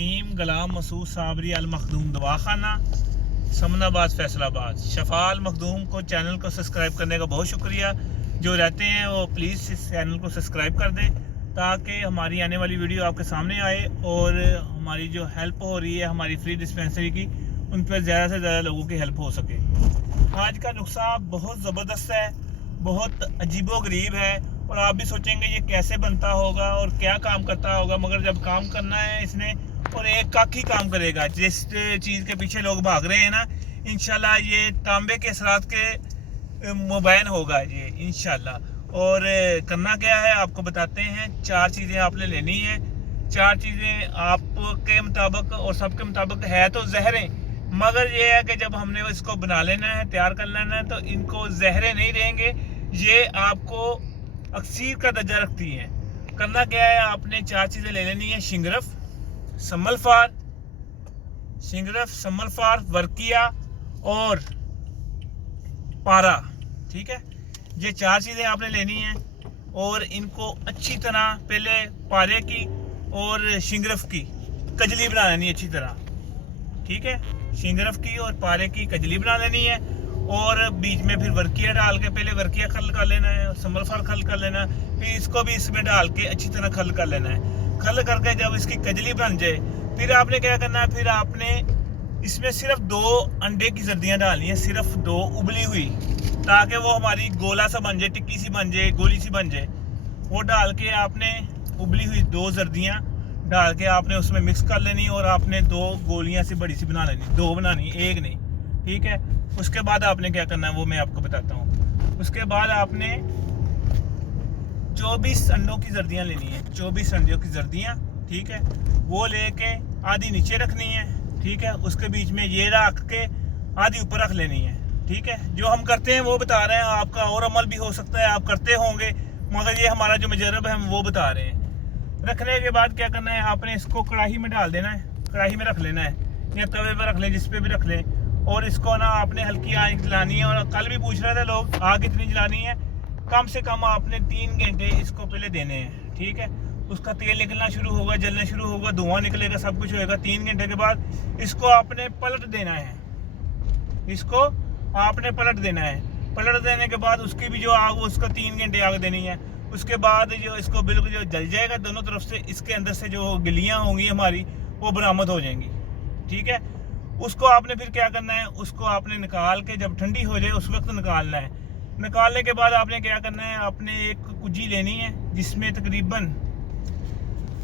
हकीम गुलाम मसूद साबरी अल मखदूम दवाखाना, समनाबाद फैसलाबाद। शफा अल मखदूम को चैनल को सब्सक्राइब करने का बहुत शुक्रिया। जो रहते हैं वो प्लीज़ इस चैनल को सब्सक्राइब कर दें ताकि हमारी आने वाली वीडियो आपके सामने आए और हमारी जो हेल्प हो रही है हमारी फ्री डिस्पेंसरी की, उन पर ज़्यादा से ज़्यादा लोगों की हेल्प हो सके। आज का नुस्खा बहुत ज़बरदस्त है, बहुत अजीबोगरीब है और आप भी सोचेंगे ये कैसे बनता होगा और क्या काम करता होगा, मगर जब काम करना है इसने और एक काक ही काम करेगा। जिस चीज़ के पीछे लोग भाग रहे हैं ना, इंशाल्लाह ये तांबे के असरात के मुबैन होगा ये इंशाल्लाह। और करना क्या है आपको बताते हैं। 4 चीज़ें आपने लेनी है। 4 चीज़ें आपके मुताबिक और सबके मुताबिक है तो जहरें, मगर ये है कि जब हमने इसको बना लेना है, तैयार कर लेना है, तो इनको जहरें नहीं रहेंगे, ये आपको अक्सीर का दर्जा रखती हैं। करना क्या है, आपने 4 चीज़ें ले लेनी है। शिंगरफ, समलफार, वर्किया और पारा। ठीक है, ये 4 चीज़ें आपने लेनी हैं और इनको अच्छी तरह पहले पारे की और शिंगरफ की कजली बना लेनी है अच्छी तरह। ठीक है, शिंगरफ की और पारे की कजली बना लेनी है और बीच में फिर वर्किया डाल के पहले वर्किया खल कर लेना है, समलफार खल कर लेना है, फिर इसको भी इसमें डाल के अच्छी तरह खल कर लेना है। खल करके जब इसकी कजली बन जाए फिर आपने क्या करना है, फिर आपने इसमें सिर्फ 2 अंडे की जर्दियाँ डालनी है, सिर्फ 2 उबली हुई, ताकि वो हमारी गोला सा बन जाए, टिक्की सी बन जाए, गोली सी बन जाए। वो डाल के आपने उबली हुई 2 जर्दियाँ डाल के आपने उसमें मिक्स कर लेनी और आपने 2 गोलियां सी बड़ी सी बना लेनी, 2 बनानी, 1 नहीं। ठीक है, उसके बाद आपने क्या करना है वो मैं आपको बताता हूँ। उसके बाद आपने 24 अंडों की जर्दियाँ लेनी है, 24 अंडों की जर्दियाँ। ठीक है, वो लेके आधी नीचे रखनी है। ठीक है, उसके बीच में ये रख के आधी ऊपर रख लेनी है। ठीक है, जो हम करते हैं वो बता रहे हैं, आपका और अमल भी हो सकता है आप करते होंगे, मगर ये हमारा जो मजरब है हम वो बता रहे हैं। रखने के बाद क्या करना है, आपने इसको कढ़ाई में डाल देना है, कढ़ाई में रख लेना है या तवे पर रख लें, जिस पे भी रख लें। और इसको ना आपने हल्की आंच जलानी है। और कल भी पूछ रहे थे लोग आग कितनी जलानी है, कम से कम आपने 3 घंटे इसको पहले देने हैं। ठीक है, उसका तेल निकलना शुरू होगा, जलना शुरू होगा, धुआं निकलेगा, सब कुछ होएगा। 3 घंटे के बाद इसको आपने पलट देना है, इसको आपने पलट देना है। पलट देने के बाद उसकी भी जो आग, उसको 3 घंटे आग देनी है। उसके बाद जो इसको बिल्कुल जो जल जाएगा दोनों तरफ से, इसके अंदर से जो गिलियाँ होंगी हमारी वो बरामद हो जाएंगी। ठीक है, उसको आपने फिर क्या करना है, उसको आपने निकाल के जब ठंडी हो जाए उस वक्त निकालना है। निकालने के बाद आपने क्या करना है, आपने एक कुजी लेनी है जिसमें तकरीबन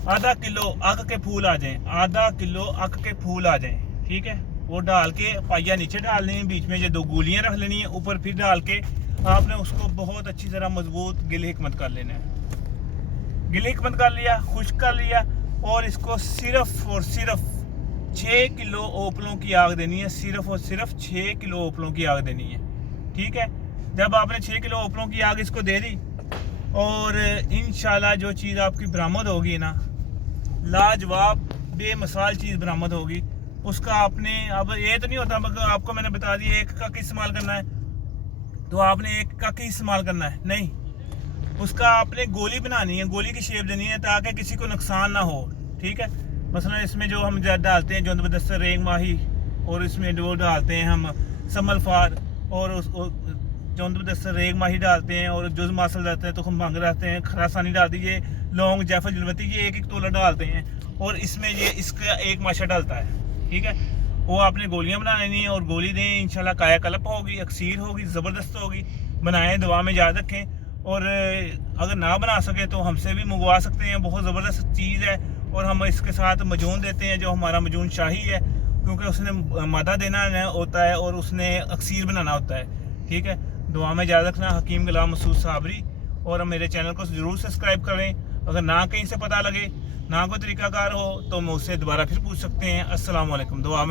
आधा किलो अक के फूल आ जाएं, आधा किलो अक के फूल आ जाएं। ठीक है, वो डाल के पाइया नीचे डालनी है, बीच में ये 2 गोलियां रख लेनी है, ऊपर फिर डाल के आपने उसको बहुत अच्छी तरह मजबूत गिल हिकमत कर लेना है। गिल हिकमत कर लिया, खुश्क कर लिया और इसको सिर्फ और सिर्फ 6 किलो ओपलों की आग देनी है, सिर्फ और सिर्फ 6 किलो ओपलों की आग देनी है। ठीक है, जब आपने 6 किलो ओपलों की आग इसको दे दी और इंशाल्लाह जो चीज़ आपकी बरामद होगी ना, लाजवाब बेमिसाल चीज़ बरामद होगी। उसका आपने, अब ये तो नहीं होता मगर आपको मैंने बता दिया 1 कप इस्तेमाल करना है तो आपने 1 कप ही इस्तेमाल करना है, नहीं, उसका आपने गोली बनानी है, गोली की शेप देनी है ताकि किसी को नुकसान ना हो। ठीक है, मसलन इसमें जो हम डालते हैं जोंद रेंग माही, और इसमें जो डालते हैं हम समलफार और जोंद रेंग माही डालते हैं, और जुज मासल डालते हैं, तो हम भंग डालते हैं, खरासानी डाल दीजिए, लौंग, जायफल, जलवती, ये 1-1 तोला डालते हैं और इसमें ये इसका 1 माशा डालता है। ठीक है, वो आपने गोलियां बना लेनी है और गोली दें, इंशाल्लाह काया कल्प होगी, अक्सीर होगी, ज़बरदस्त होगी। बनाएं, दुआ में याद रखें और अगर ना बना सके तो हमसे भी मंगवा सकते हैं, बहुत ज़बरदस्त चीज़ है। और हम इसके साथ मजून देते हैं, जो हमारा मजून शाही है, क्योंकि उसने मादा देना होता है और उसने अक्सीर बनाना होता है। ठीक है, दुआ में याद रखना। हकीम गुलाम मसूद साबरी, और मेरे चैनल को ज़रूर सब्सक्राइब करें। अगर ना कहीं से पता लगे, ना कोई तरीकाकार हो तो मुझसे दोबारा फिर पूछ सकते हैं। अस्सलाम वालेकुम। दुआ में